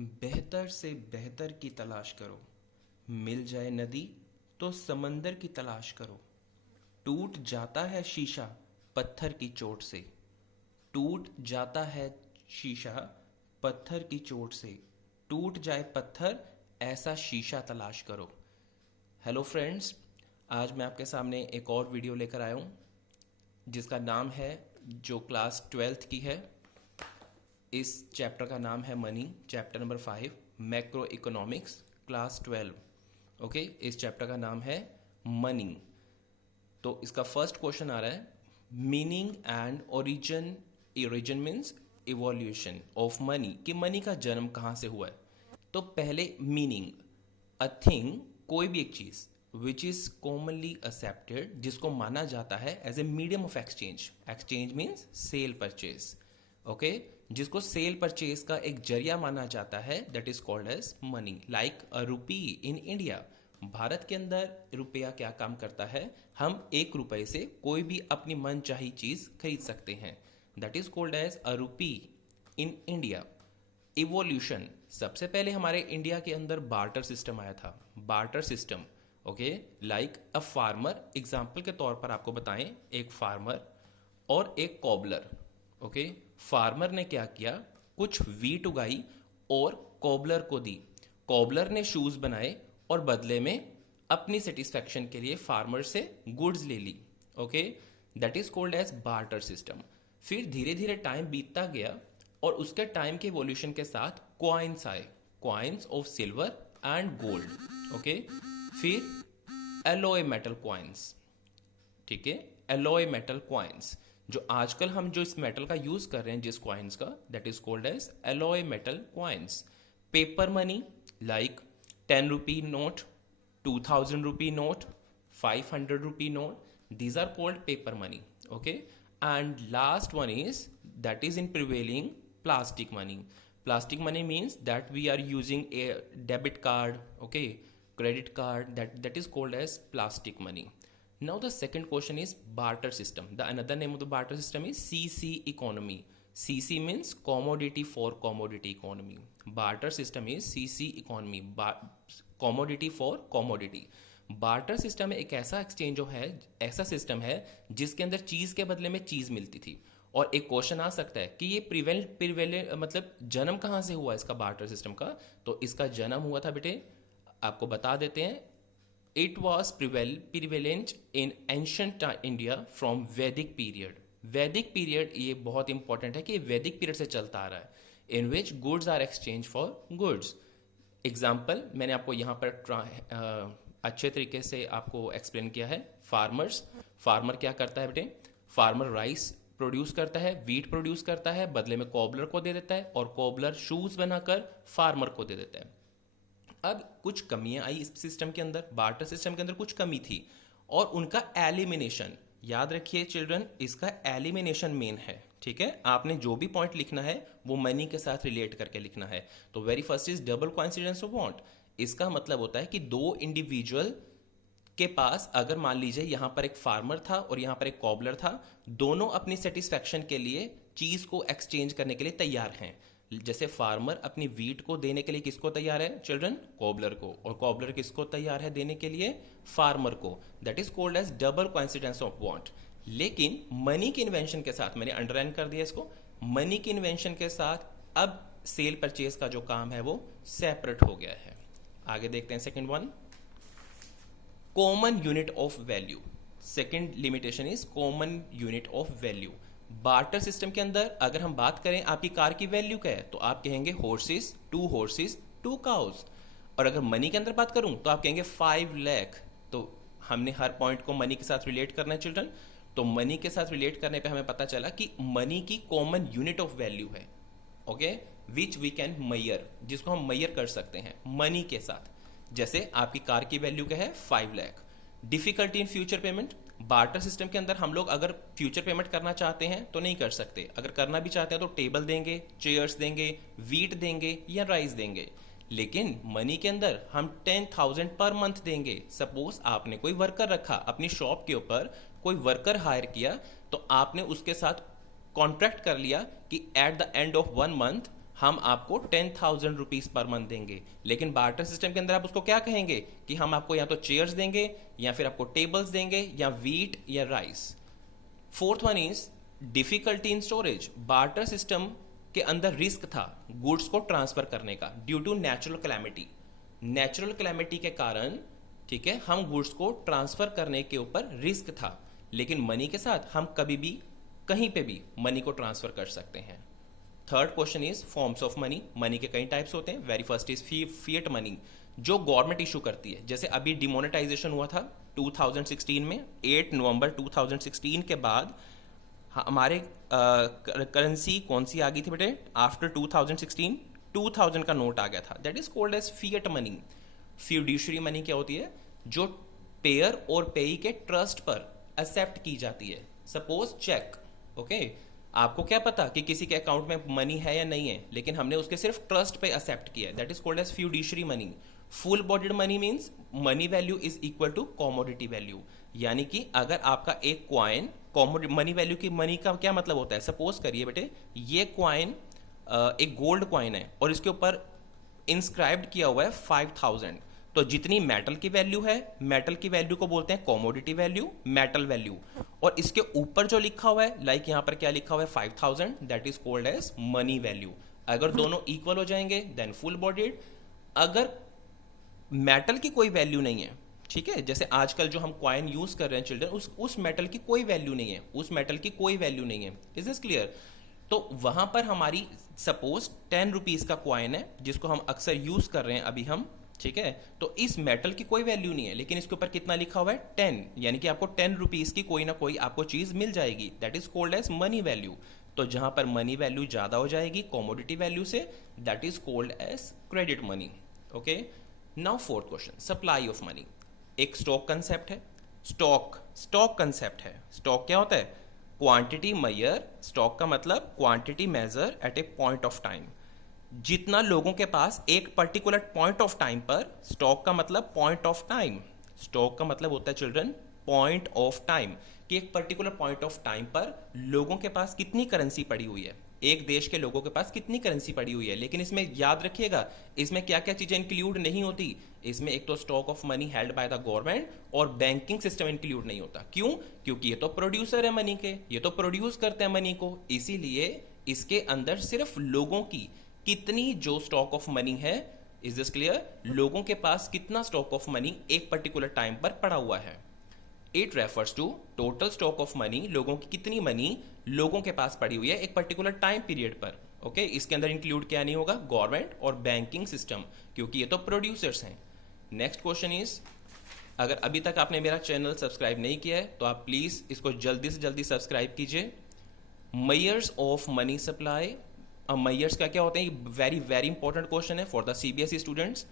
बेहतर से बेहतर की तलाश करो। मिल जाए नदी तो समंदर की तलाश करो। टूट जाता है शीशा पत्थर की चोट से। टूट जाता है शीशा पत्थर की चोट से। टूट जाए पत्थर ऐसा शीशा तलाश करो। हेलो फ्रेंड्स, आज मैं आपके सामने एक और वीडियो लेकर आया हूँ जिसका नाम है, जो क्लास 12th की है। इस चैप्टर का नाम है money, chapter number 5, macro economics, class 12। Okay, इस चैप्टर का नाम है मनी। तो इसका फर्स्ट क्वेश्चन आ रहा है, meaning and origin. Origin means evolution of money, कि मनी का जन्म कहाँ से हुआ है। तो पहले मीनिंग, अ थिंग, कोई भी एक चीज विच इज कॉमनली एक्सेप्टेड, जिसको माना जाता है as a medium of exchange. Exchange means sale purchase. Okay, जिसको सेल परचेज का एक जरिया माना जाता है, that is called as money. Like a rupee in India. Bharat के अंदर रुपया क्या काम करता है, हम 1 रुपए से कोई भी अपनी मनचाही चीज खरीद सकते हैं। That is called as a rupee in India. Evolution, सबसे पहले हमारे इंडिया के अंदर बार्टर सिस्टम आया था। Barter system, okay, like a farmer. Example के तौर पर आपको बताएं, एक फार्मर और एक कॉबलर। ओके, फार्मर ने क्या किया, कुछ वीट उगाई और कॉबलर को दी। कॉबलर ने शूज बनाए और बदले में अपनी सेटिस्फैक्शन के लिए फार्मर से गुड्स ले ली। Okay, that is called as barter system. फिर धीरे धीरे टाइम बीतता गया और उसके टाइम के इवोल्यूशन के साथ क्वाइंस आए, coins of silver and gold. Okay, फिर एलॉय मेटल क्वाइंस। ठीक है, एलॉय मेटल क्वाइंस, जो आजकल हम जो इस मेटल का यूज कर रहे हैं, जिस क्वाइंस का, that is called as alloy metal coins. Paper money, like 10 rupee note, 2000 rupee note, 500 rupee note, these are called paper money. Okay, and last one is, that is in prevailing, plastic money. Plastic money means that we are using a debit card, okay, credit card, that is called as plastic money. Now the second question is barter system. The another name of the barter system is CC economy. CC means commodity for commodity economy. Barter system is CC economy, commodity for commodity. Barter system एक ऐसा exchange है, ऐसा system है जिसके अंदर चीज के बदले में चीज मिलती थी। और एक क्वेश्चन आ सकता है कि ये प्रिवेल मतलब जन्म कहाँ से हुआ इसका, बार्टर सिस्टम का। तो इसका जन्म हुआ था बेटे, आपको बता देते हैं, it was prevalent in ancient India from वैदिक पीरियड। वैदिक पीरियड ये बहुत इंपॉर्टेंट है कि वैदिक पीरियड से चलता आ रहा है, in which goods are exchange for goods. Example मैंने आपको यहाँ पर अच्छे तरीके से आपको एक्सप्लेन किया है। फार्मर क्या करता है बेटे, फार्मर राइस प्रोड्यूस करता है, वीट प्रोड्यूस करता है, बदले में कॉबलर को दे देता है, और कॉबलर शूज बनाकर फार्मर को दे देता है। अब कुछ कमियां आई इस सिस्टम के अंदर, बार्टर सिस्टम के अंदर कुछ कमी थी, और उनका एलिमिनेशन, याद रखिए चिल्ड्रन, इसका एलिमिनेशन मेन है। ठीक है, आपने जो भी पॉइंट लिखना है वो मनी के साथ रिलेट करके लिखना है। तो very first is double coincidence of want. इसका मतलब होता है कि दो इंडिविजुअल के पास, अगर मान लीजिए यहां पर एक फार्मर था और यहां पर एक कॉबलर था, दोनों अपनी सेटिस्फैक्शन के लिए चीज को एक्सचेंज करने के लिए तैयार हैं। जैसे फार्मर अपनी वीट को देने के लिए किसको तैयार है चिल्ड्रन, कॉबलर को, और कॉबलर किसको तैयार है देने के लिए, फार्मर को। That is called as double coincidence of want. लेकिन मनी के इन्वेंशन के साथ, मैंने अंडरलाइन कर दिया इसको, मनी के इन्वेंशन के साथ अब सेल परचेज का जो काम है वो सेपरेट हो गया है। आगे देखते हैं second one, common unit of value. Second limitation is common unit of value. Barter system के अंदर अगर हम बात करें आपकी कार की वैल्यू क्या है, तो आप कहेंगे हॉर्सेस, 2 काउस। और अगर मनी के अंदर बात करूं तो आप कहेंगे 5 लाख। तो हमने हर पॉइंट को मनी के साथ रिलेट करना है चिल्ड्रन। तो मनी के साथ रिलेट करने पे हमें पता चला कि मनी की कॉमन यूनिट ऑफ वैल्यू है, okay, which we can Maihar, जिसको हम मैयर कर सकते हैं मनी के साथ। जैसे आपकी कार की वैल्यू क्या है, 5 lakh. Difficulty in future payment, barter system के अंदर हम लोग अगर फ्यूचर पेमेंट करना चाहते हैं तो नहीं कर सकते, अगर करना भी चाहते हैं तो टेबल देंगे, चेयर्स देंगे, वीट देंगे या राइस देंगे। लेकिन मनी के अंदर हम 10,000 पर मंथ देंगे। सपोज आपने कोई वर्कर रखा अपनी शॉप के ऊपर, कोई वर्कर हायर किया, तो आपने उसके साथ कॉन्ट्रैक्ट कर लिया कि at the end of 1 month हम आपको 10,000 रुपीज पर मंथ देंगे, लेकिन बार्टर सिस्टम के अंदर आप उसको क्या कहेंगे कि हम आपको या तो चेयर्स देंगे या फिर आपको टेबल्स देंगे या वीट या rice. Fourth one is difficulty in storage. Barter system के अंदर रिस्क था गुड्स को ट्रांसफर करने का due to natural calamity. Natural calamity के कारण, ठीक है, हम गुड्स को ट्रांसफर करने के ऊपर रिस्क था, लेकिन मनी के साथ हम कभी भी कहीं पे भी मनी को ट्रांसफर कर सकते हैं। Third question is forms of money. Money के कई टाइप्स होते हैं। Very first is fiat money, जो गवर्नमेंट इशू करती है। जैसे अभी डिमोनेटाइजेशन हुआ था 2016 में, 8 नवंबर 2016 के बाद हमारे करेंसी कौन सी आ गई थी बेटे आफ्टर 2016? 2000 का नोट आ गया था, that is called as fiat money. Fiduciary money क्या होती है? जो पेयर और पेई के ट्रस्ट पर एक्सेप्ट की जाती है। सपोज चेक, ओके, आपको क्या पता कि किसी के अकाउंट में मनी है या नहीं है, लेकिन हमने उसके सिर्फ ट्रस्ट पे एक्सेप्ट किया है, that is called as fiduciary money. Full bodied money means money value is equal to commodity value, यानी कि अगर आपका एक क्वाइन मनी वैल्यू की, मनी का क्या मतलब होता है? सपोज करिए बेटे ये क्वाइन एक गोल्ड क्वाइन है और इसके ऊपर इंस्क्राइब्ड किया हुआ है 5000, तो जितनी मेटल की वैल्यू है, मेटल की वैल्यू को बोलते हैं कॉमोडिटी वैल्यू, मेटल वैल्यू, और इसके ऊपर जो लिखा हुआ है, लाइक यहां पर क्या लिखा हुआ है 5000, that is called as money value. अगर दोनों इक्वल हो जाएंगे देन फुल बॉडीड। अगर मेटल की कोई वैल्यू नहीं है, ठीक है, जैसे आजकल जो हम क्वाइन यूज कर रहे हैं चिल्ड्रन, उस मेटल की कोई वैल्यू नहीं है, उस मेटल की कोई वैल्यू नहीं है। Is this clear? तो वहां पर हमारी सपोज 10 रुपीज का क्वाइन है जिसको हम अक्सर यूज कर रहे हैं अभी हम, ठीक है, तो इस मेटल की कोई वैल्यू नहीं है, लेकिन इसके ऊपर कितना लिखा हुआ है 10, यानी कि आपको 10 रुपीज की कोई ना कोई आपको चीज मिल जाएगी, that is called as money value. तो जहां पर मनी वैल्यू ज्यादा हो जाएगी कॉमोडिटी वैल्यू से, that is called as credit money. Okay, now fourth question, supply of money. एक स्टॉक कंसेप्ट है, स्टॉक कंसेप्ट है। स्टॉक क्या होता है? क्वांटिटी मेजर, स्टॉक का मतलब quantity measure at a point of time. जितना लोगों के पास एक पर्टिकुलर पॉइंट ऑफ टाइम पर, स्टॉक का मतलब पॉइंट ऑफ टाइम, स्टॉक का मतलब होता है चिल्ड्रन पॉइंट ऑफ टाइम, कि एक पर्टिकुलर पॉइंट ऑफ टाइम पर लोगों के पास कितनी करेंसी पड़ी हुई है, एक देश के लोगों के पास कितनी करेंसी पड़ी हुई है। लेकिन इसमें याद रखिएगा, इसमें क्या क्या चीजें इंक्लूड नहीं होती। इसमें एक तो stock of money held by the government और बैंकिंग सिस्टम इंक्लूड नहीं होता। क्यों? क्योंकि ये तो प्रोड्यूसर है मनी के, ये तो प्रोड्यूस करते हैं मनी को, इसीलिए इसके अंदर सिर्फ लोगों की कितनी जो स्टॉक ऑफ मनी है, इज दिस क्लियर? लोगों के पास कितना स्टॉक ऑफ मनी एक पर्टिकुलर टाइम पर पड़ा हुआ है। It refers to total stock of money, लोगों की कितनी मनी लोगों के पास पड़ी हुई है एक पर्टिकुलर टाइम पीरियड पर। ओके, इसके अंदर इंक्लूड क्या नहीं होगा? गवर्नमेंट और बैंकिंग सिस्टम, क्योंकि ये तो प्रोड्यूसर्स हैं। नेक्स्ट क्वेश्चन इज, अगर अभी तक आपने मेरा चैनल सब्सक्राइब नहीं किया है तो आप प्लीज इसको जल्दी से जल्दी सब्सक्राइब कीजिए। Measures of money supply. Measures का क्या होते हैं? वेरी वेरी इंपॉर्टेंट क्वेश्चन है for the CBSE students.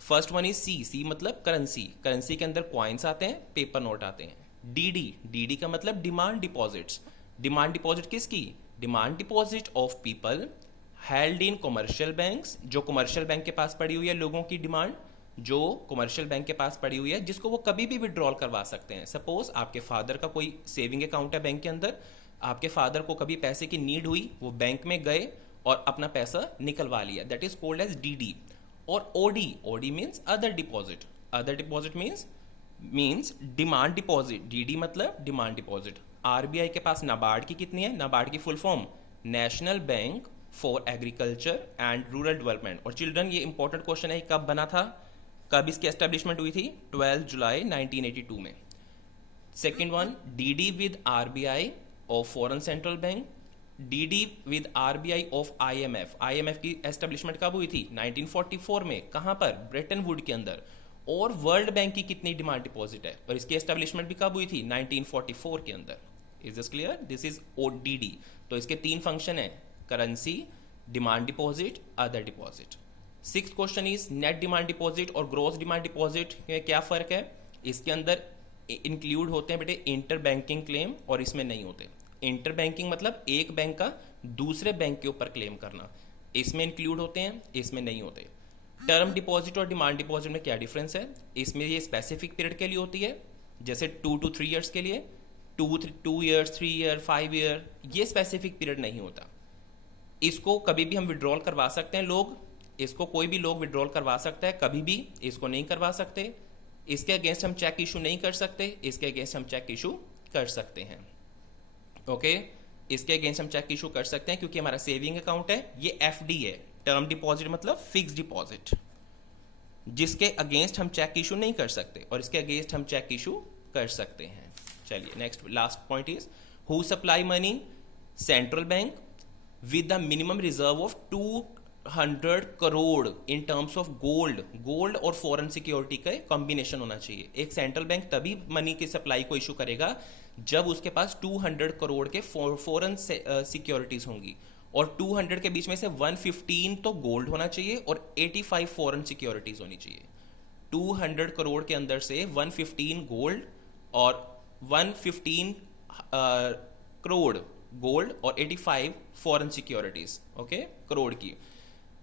First one is C मतलब करेंसी, करेंसी के अंदर क्वाइंस आते हैं, पेपर नोट आते हैं। डीडी का मतलब डिमांड डिपॉजिट्स। डिमांड डिपॉजिट किसकी? Demand deposit of people held in commercial banks, जो कमर्शियल बैंक के पास पड़ी हुई है, लोगों की डिमांड जो कमर्शियल बैंक के पास पड़ी हुई है, जिसको वो कभी भी विड्रॉल करवा सकते हैं। सपोज आपके फादर का कोई सेविंग अकाउंट है बैंक के अंदर, आपके फादर को कभी पैसे की नीड हुई, वो बैंक में गए और अपना पैसा निकलवा लिया, that is called as DD. और OD means other deposit, other deposit means demand deposit, DD मतलब डिमांड डिपॉजिट। आरबीआई के पास नाबार्ड की कितनी है? नाबार्ड की full form national bank for agriculture and rural development. और चिल्ड्रन ये इंपॉर्टेंट क्वेश्चन है, कब बना था, कब इसकी एस्टेब्लिशमेंट हुई थी? 12 जुलाई 1982 में। Second one, DD with RBI of foreign central bank, DD with RBI of IMF. IMF की एस्टेब्लिशमेंट कब हुई थी? 1944 में। कहां पर? ब्रिटेन वुड के अंदर। और वर्ल्ड बैंक की कितनी डिमांड डिपॉजिट है, और इसकी एस्टेब्लिशमेंट भी कब हुई थी? 1944 के अंदर। Is this clear? This is ODD. तो इसके 3 फंक्शन है, currency, demand deposit, other deposit. Sixth question is net demand deposit और ग्रॉस डिमांड डिपॉजिट में क्या फर्क है? इसके अंदर इंक्लूड होते हैं बेटे इंटर बैंकिंग क्लेम, और इसमें नहीं होते। इंटर बैंकिंग मतलब एक बैंक का दूसरे बैंक के ऊपर क्लेम करना, इसमें इंक्लूड होते हैं, इसमें नहीं होते। टर्म डिपॉजिट और डिमांड डिपॉजिट में क्या डिफरेंस है? इसमें ये स्पेसिफिक पीरियड के लिए होती है, जैसे 2 to 3 ईयर्स के लिए, 2 years, 3 year, 5 year, ये स्पेसिफिक पीरियड नहीं होता। इसको कभी भी हम विड्रॉल करवा सकते हैं लोग, इसको कोई भी लोग विड्रॉल करवा सकता है कभी भी, इसको नहीं करवा सकते। इसके अगेंस्ट हम चेक इशू नहीं कर सकते, इसके अगेंस्ट हम चेक इशू कर सकते हैं। ओके, इसके अगेंस्ट हम चेक इशू कर सकते हैं क्योंकि हमारा सेविंग अकाउंट है, ये एफडी है, टर्म डिपॉजिट मतलब फिक्स डिपॉजिट, जिसके अगेंस्ट हम चेक इशू नहीं कर सकते, और इसके अगेंस्ट हम चेक इशू कर सकते हैं। चलिए next last point is who supply money, central bank with the minimum reserve of 200 crore in terms of gold. Gold और फॉरेन सिक्योरिटी का कॉम्बिनेशन होना चाहिए। एक सेंट्रल बैंक तभी मनी की सप्लाई को इशू करेगा जब उसके पास 200 करोड़ के फॉरेन सिक्योरिटीज होंगी, और 200 के बीच में से 115 तो गोल्ड होना चाहिए और 85 फॉरेन सिक्योरिटीज होनी चाहिए। 200 करोड़ के अंदर से 115 गोल्ड और 115 करोड़ गोल्ड और 85 फॉरेन सिक्योरिटीज, ओके, करोड़ की।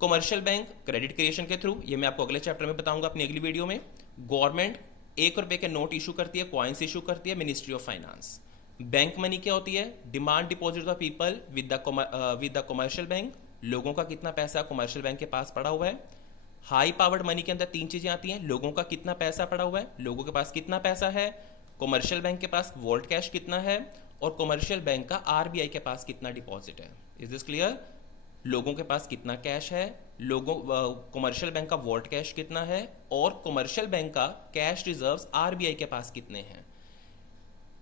कमर्शियल बैंक क्रेडिट क्रिएशन के थ्रू, ये मैं आपको अगले चैप्टर में बताऊंगा अपनी अगली वीडियो में। गवर्नमेंट 1 रुपए के नोट इशू करती है, कॉइन्स इशू करती है, ministry of finance. Bank money क्या होती है? Demand deposit of people with the commercial bank. लोगों का कितना पैसा कमर्शियल बैंक के पास पड़ा हुआ है। हाई पावर्ड मनी के अंदर 3 चीजें आती हैं, लोगों का कितना पैसा पड़ा हुआ है, लोगों के पास कितना पैसा है, कमर्शियल बैंक के पास वॉल्ट कैश कितना है, और कमर्शियल बैंक का आरबीआई के पास कितना डिपॉजिट है। Is this clear? लोगों के पास कितना कैश है, लोगों कमर्शियल बैंक का वॉल्ट कैश कितना है, और कमर्शियल बैंक का कैश रिजर्व्स आरबीआई के पास कितने हैं।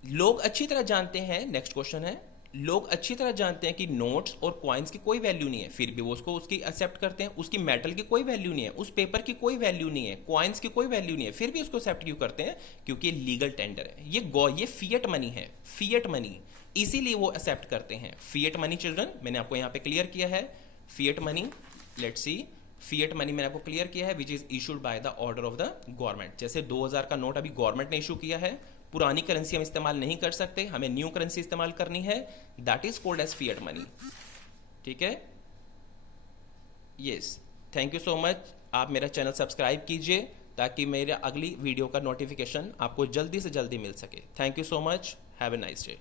लोग अच्छी तरह जानते हैं, नेक्स्ट क्वेश्चन है, लोग अच्छी तरह जानते हैं कि नोट्स और कॉइन्स की कोई वैल्यू नहीं है, फिर भी वो उसको उसकी एक्सेप्ट करते हैं। उसकी मेटल की कोई वैल्यू नहीं है, उस पेपर की कोई वैल्यू नहीं है, कॉइन्स की कोई वैल्यू नहीं है, फिर भी उसको एक्सेप्ट क्यों करते हैं? क्योंकि लीगल टेंडर है, ये फिएट मनी है, फिएट मनी, इसीलिए वो एक्सेप्ट करते हैं। फिएट मनी चिल्ड्रन मैंने आपको यहां पे क्लियर किया है। Fiat money, let's see, fiat money मैंने आपको क्लियर किया है, which is issued by the order of the government. जैसे 2000 का नोट अभी गवर्नमेंट ने इशू किया है, पुरानी करेंसी हम इस्तेमाल नहीं कर सकते, हमें न्यू करेंसी इस्तेमाल करनी है, that is called as fiat money. ठीक है, yes, thank you so much. आप मेरा चैनल सब्सक्राइब कीजिए ताकि मेरे अगली वीडियो का नोटिफिकेशन आपको जल्दी से जल्दी मिल सके। Thank you so much, have a nice day.